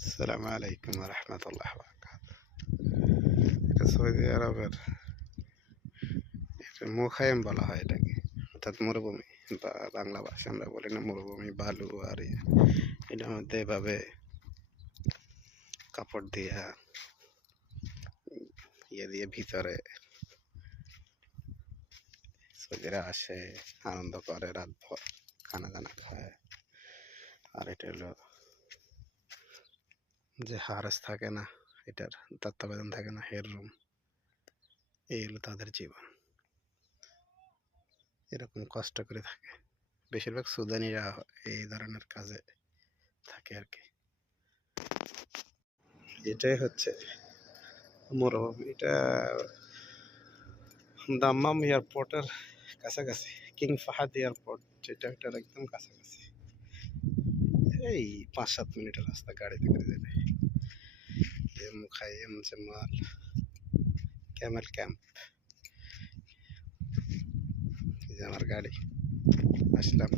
আসসালামু আলাইকুম রহমতুল্লাহ বারাকাতুহু। এটা সৌদি আরবের এটা মুখাইম বলা হয় এটাকে, অর্থাৎ মরুভূমি বা বাংলা ভাষা আমরা বলি না মরুভূমি, বালু আর এটার মধ্যে এভাবে কাপড় দিয়া দিয়ে ভিতরে সৌদিরা আসে, আনন্দ করে, রাতভর খানা দানা খায়। আর এটা হলো যে হারেস থাকে না, এটার তত্ত্বাবধান থাকে না, হেড রুম, এই হলো তাদের জীবন। এরকম কষ্ট করে থাকে। বেশিরভাগ সুদানিরা এই ধরনের কাজে থাকে আর কি। এটাই হচ্ছে মরুভূমি। এটা দাম্মাম এয়ারপোর্টের কাছাকাছি, কিং ফাহাদ এয়ারপোর্ট যেটা, এটার একদম কাছাকাছি। এই 5-7 মিনিটের রাস্তা গাড়িতে করে যাবে। মুখাইম জামাল ক্যামেল ক্যাম্প, এই যে আমার গাড়ি, আসলাম।